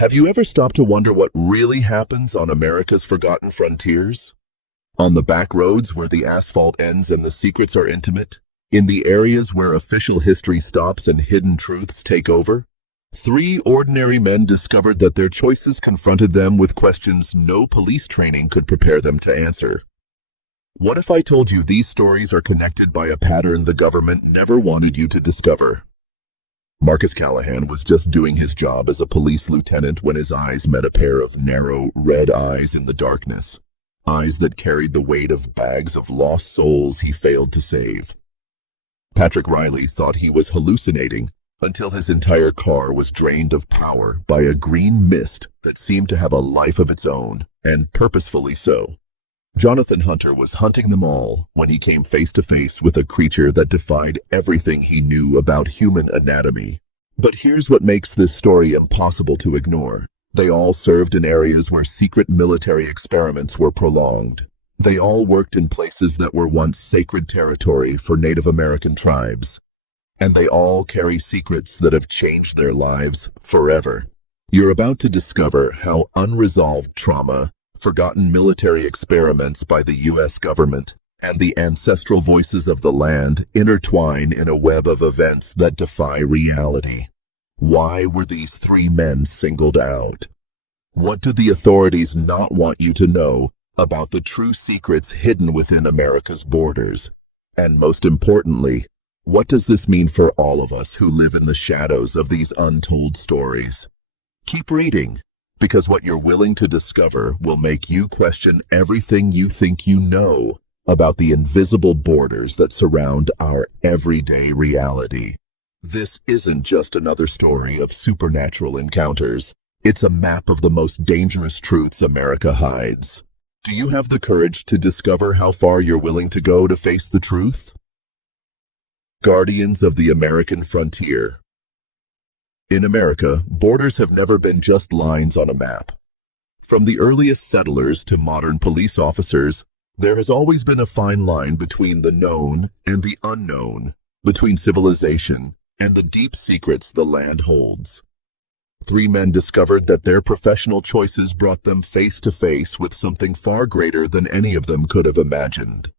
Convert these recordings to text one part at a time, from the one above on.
Have you ever stopped to wonder what really happens on America's forgotten frontiers? On the back roads where the asphalt ends and the secrets are intimate? In the areas where official history stops and hidden truths take over? Three ordinary men discovered that their choices confronted them with questions no police training could prepare them to answer. What if I told you these stories are connected by a pattern the government never wanted you to discover? Marcus Callahan was just doing his job as a police lieutenant when his eyes met a pair of narrow, red eyes in the darkness. Eyes that carried the weight of bags of lost souls he failed to save. Patrick Reilly thought he was hallucinating until his entire car was drained of power by a green mist that seemed to have a life of its own, and purposefully so. Jonathan Hunter was hunting them all when he came face to face with a creature that defied everything he knew about human anatomy. But here's what makes this story impossible to ignore. They all served in areas where secret military experiments were prolonged. They all worked in places that were once sacred territory for Native American tribes. And they all carry secrets that have changed their lives forever. You're about to discover how unresolved trauma, forgotten military experiments by the U.S. government, and the ancestral voices of the land intertwine in a web of events that defy reality. Why were these three men singled out? What do the authorities not want you to know about the true secrets hidden within America's borders? And most importantly, what does this mean for all of us who live in the shadows of these untold stories? Keep reading, because what you're willing to discover will make you question everything you think you know about the invisible borders that surround our everyday reality. This isn't just another story of supernatural encounters. It's a map of the most dangerous truths America hides. Do you have the courage to discover how far you're willing to go to face the truth? Guardians of the American Frontier. In America, borders have never been just lines on a map. From the earliest settlers to modern police officers, there has always been a fine line between the known and the unknown, between civilization and the deep secrets the land holds. Three men discovered that their professional choices brought them face to face with something far greater than any of them could have imagined.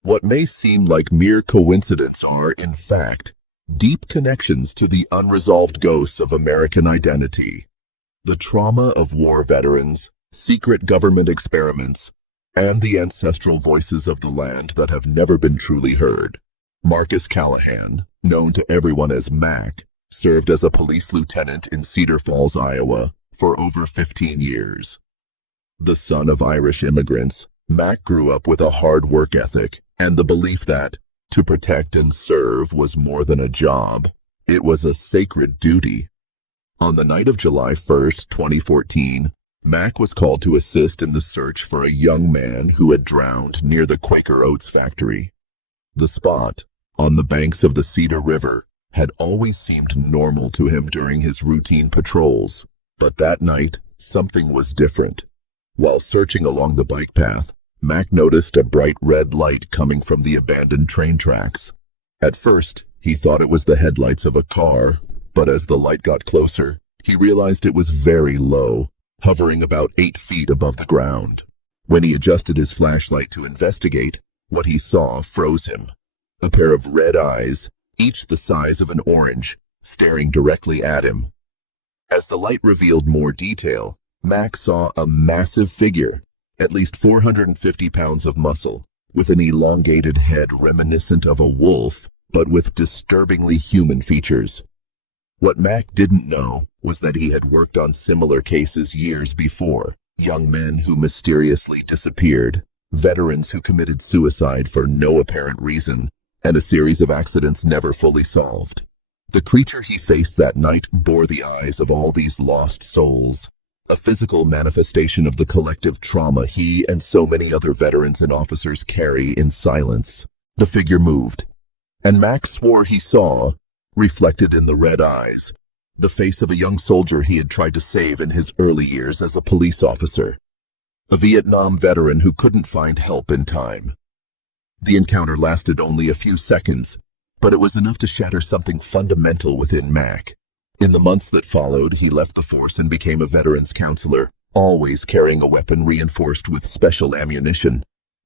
What may seem like mere coincidence are, in fact, deep connections to the unresolved ghosts of American identity, the trauma of war veterans, secret government experiments, and the ancestral voices of the land that have never been truly heard. Marcus Callahan, known to everyone as Mac, served as a police lieutenant in Cedar Falls, Iowa, for over 15 years. The son of Irish immigrants, Mac grew up with a hard work ethic and the belief that to protect and serve was more than a job. It was a sacred duty. On the night of July 1st, 2014, Mac was called to assist in the search for a young man who had drowned near the Quaker Oats factory. The spot, on the banks of the Cedar River, had always seemed normal to him during his routine patrols, but that night, something was different. While searching along the bike path, Mac noticed a bright red light coming from the abandoned train tracks. At first, he thought it was the headlights of a car, but as the light got closer, he realized it was very low, hovering about 8 feet above the ground. When he adjusted his flashlight to investigate, what he saw froze him. A pair of red eyes, each the size of an orange, staring directly at him. As the light revealed more detail, Mac saw a massive figure, at least 450 pounds of muscle, with an elongated head reminiscent of a wolf, but with disturbingly human features. What Mac didn't know was that he had worked on similar cases years before, young men who mysteriously disappeared, veterans who committed suicide for no apparent reason, and a series of accidents never fully solved. The creature he faced that night bore the eyes of all these lost souls, a physical manifestation of the collective trauma he and so many other veterans and officers carry in silence. The figure moved, and Mac swore he saw, reflected in the red eyes, the face of a young soldier he had tried to save in his early years as a police officer, a Vietnam veteran who couldn't find help in time. The encounter lasted only a few seconds, but it was enough to shatter something fundamental within Mac. In the months that followed, he left the force and became a veterans counselor, always carrying a weapon reinforced with special ammunition.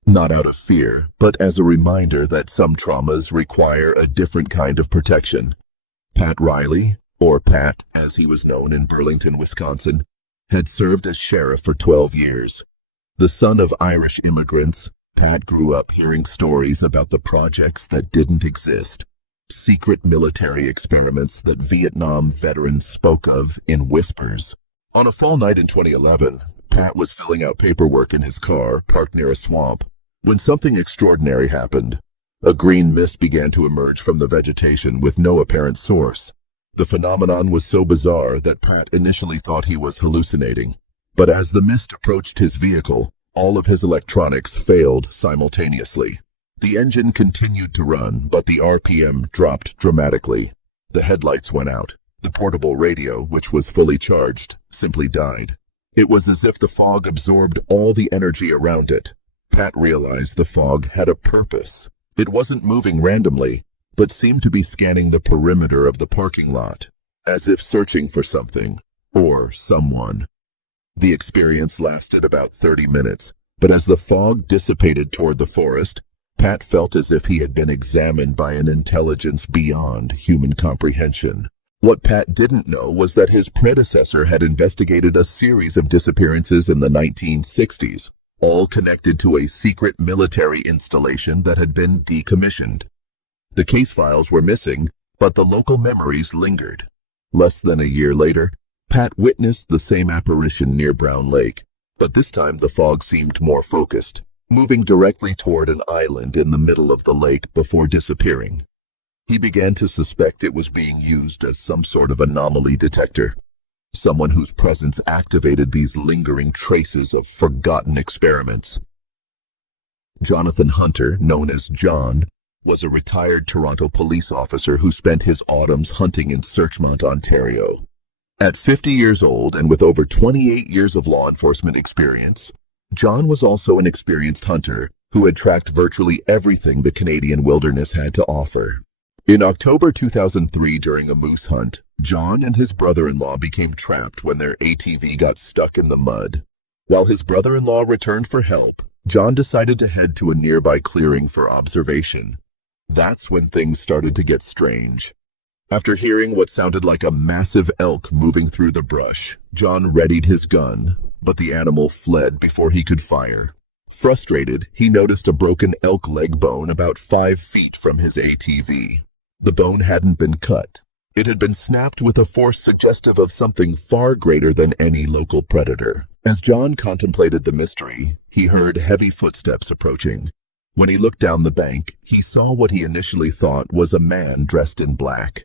Not out of fear, but as a reminder that some traumas require a different kind of protection. Pat Reilly, or Pat as he was known in Burlington, Wisconsin, had served as sheriff for 12 years. The son of Irish immigrants, Pat grew up hearing stories about the projects that didn't exist, secret military experiments that Vietnam veterans spoke of in whispers. On a fall night in 2011, Pat was filling out paperwork in his car, parked near a swamp, when something extraordinary happened. A green mist began to emerge from the vegetation with no apparent source. The phenomenon was so bizarre that Pat initially thought he was hallucinating. But as the mist approached his vehicle, all of his electronics failed simultaneously. The engine continued to run, but the RPM dropped dramatically. The headlights went out. The portable radio, which was fully charged, simply died. It was as if the fog absorbed all the energy around it. Pat realized the fog had a purpose. It wasn't moving randomly, but seemed to be scanning the perimeter of the parking lot, as if searching for something, or someone. The experience lasted about 30 minutes, but as the fog dissipated toward the forest, Pat felt as if he had been examined by an intelligence beyond human comprehension. What Pat didn't know was that his predecessor had investigated a series of disappearances in the 1960s, all connected to a secret military installation that had been decommissioned. The case files were missing, but the local memories lingered. Less than a year later, Pat witnessed the same apparition near Brown Lake, but this time the fog seemed more focused, moving directly toward an island in the middle of the lake before disappearing. He began to suspect it was being used as some sort of anomaly detector, someone whose presence activated these lingering traces of forgotten experiments. Jonathan Hunter, known as John, was a retired Toronto police officer who spent his autumns hunting in Searchmont, Ontario. At 50 years old and with over 28 years of law enforcement experience, John was also an experienced hunter who had tracked virtually everything the Canadian wilderness had to offer. In October 2003, during a moose hunt, John and his brother-in-law became trapped when their ATV got stuck in the mud. While his brother-in-law returned for help, John decided to head to a nearby clearing for observation. That's when things started to get strange. After hearing what sounded like a massive elk moving through the brush, John readied his gun, but the animal fled before he could fire. Frustrated, he noticed a broken elk leg bone about 5 feet from his ATV. The bone hadn't been cut. It had been snapped with a force suggestive of something far greater than any local predator. As John contemplated the mystery, he heard heavy footsteps approaching. When he looked down the bank, he saw what he initially thought was a man dressed in black.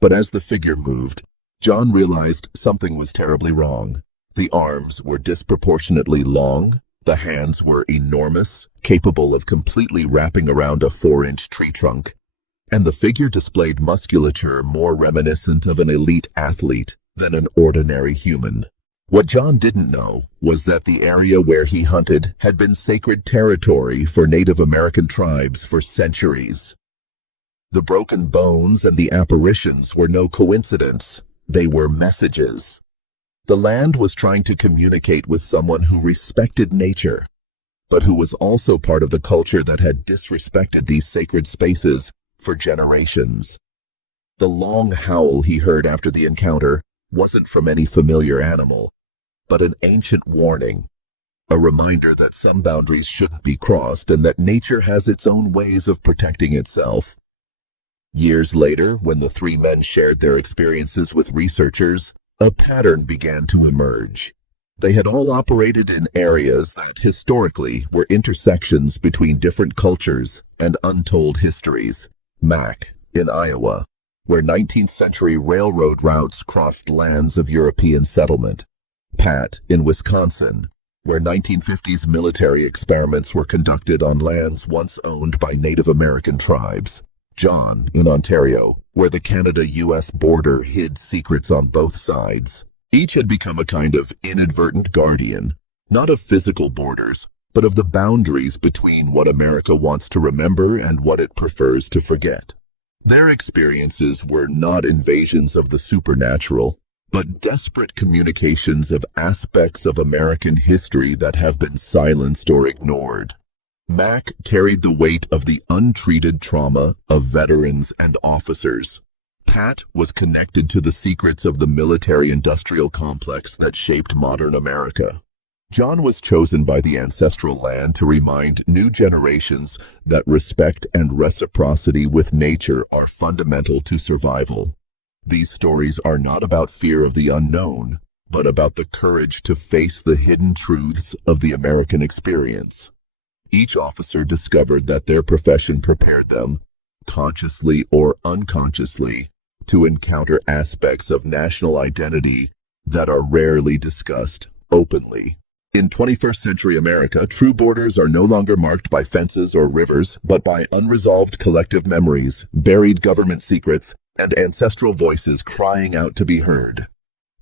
But as the figure moved, John realized something was terribly wrong. The arms were disproportionately long, the hands were enormous, capable of completely wrapping around a 4-inch tree trunk, and the figure displayed musculature more reminiscent of an elite athlete than an ordinary human. What John didn't know was that the area where he hunted had been sacred territory for Native American tribes for centuries. The broken bones and the apparitions were no coincidence. They were messages. The land was trying to communicate with someone who respected nature, but who was also part of the culture that had disrespected these sacred spaces for generations. The long howl he heard after the encounter wasn't from any familiar animal, but an ancient warning, a reminder that some boundaries shouldn't be crossed and that nature has its own ways of protecting itself. Years later, when the 3 men shared their experiences with researchers, a pattern began to emerge. They had all operated in areas that historically were intersections between different cultures and untold histories. Mac, in Iowa, where 19th century railroad routes crossed lands of European settlement. Pat, in Wisconsin, where 1950s military experiments were conducted on lands once owned by Native American tribes. John, in Ontario, where the Canada-US border hid secrets on both sides. Each had become a kind of inadvertent guardian, not of physical borders, but of the boundaries between what America wants to remember and what it prefers to forget. Their experiences were not invasions of the supernatural, but desperate communications of aspects of American history that have been silenced or ignored. Mac carried the weight of the untreated trauma of veterans and officers. Pat was connected to the secrets of the military-industrial complex that shaped modern America. John was chosen by the ancestral land to remind new generations that respect and reciprocity with nature are fundamental to survival. These stories are not about fear of the unknown, but about the courage to face the hidden truths of the American experience. Each officer discovered that their profession prepared them, consciously or unconsciously, to encounter aspects of national identity that are rarely discussed openly. In 21st century America, true borders are no longer marked by fences or rivers, but by unresolved collective memories, buried government secrets, and ancestral voices crying out to be heard.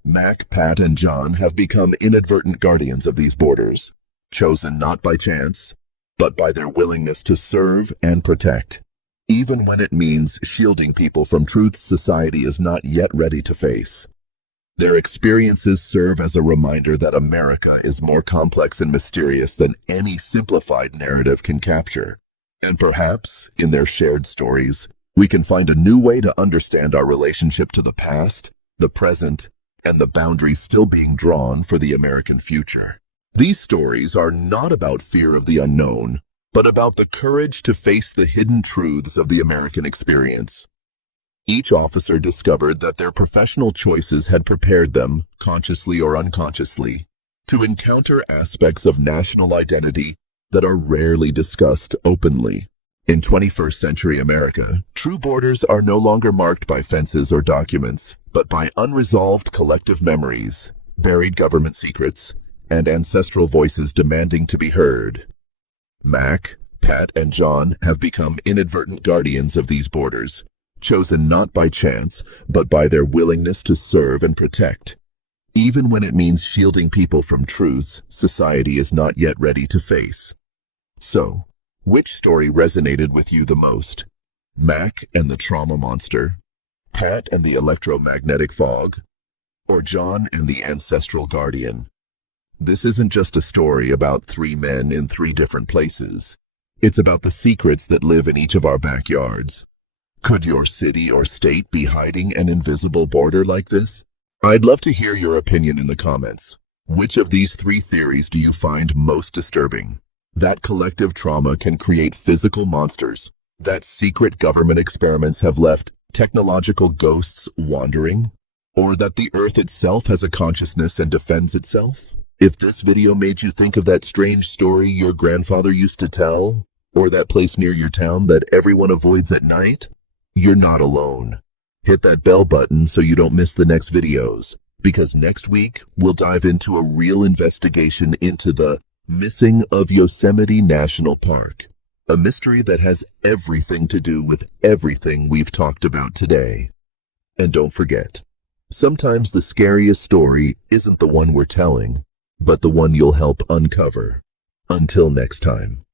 Mac, Pat, and John have become inadvertent guardians of these borders, chosen not by chance, but by their willingness to serve and protect, even when it means shielding people from truths society is not yet ready to face. Their experiences serve as a reminder that America is more complex and mysterious than any simplified narrative can capture. And perhaps, in their shared stories, we can find a new way to understand our relationship to the past, the present, and the boundaries still being drawn for the American future. These stories are not about fear of the unknown, but about the courage to face the hidden truths of the American experience. Each officer discovered that their professional choices had prepared them, consciously or unconsciously, to encounter aspects of national identity that are rarely discussed openly. In 21st century America, true borders are no longer marked by fences or documents, but by unresolved collective memories, buried government secrets, and ancestral voices demanding to be heard. Mac, Pat, and John have become inadvertent guardians of these borders, chosen not by chance, but by their willingness to serve and protect. Even when it means shielding people from truths society is not yet ready to face. So, which story resonated with you the most? Mac and the trauma monster, Pat and the electromagnetic fog, or John and the ancestral guardian? This isn't just a story about three men in three different places. It's about the secrets that live in each of our backyards. Could your city or state be hiding an invisible border like this? I'd love to hear your opinion in the comments. Which of these three theories do you find most disturbing? That collective trauma can create physical monsters, that secret government experiments have left technological ghosts wandering, or that the Earth itself has a consciousness and defends itself? If this video made you think of that strange story your grandfather used to tell, or that place near your town that everyone avoids at night, you're not alone. Hit that bell button so you don't miss the next videos, because next week we'll dive into a real investigation into the missing of Yosemite National Park, a mystery that has everything to do with everything we've talked about today. And don't forget, sometimes the scariest story isn't the one we're telling, but the one you'll help uncover. Until next time.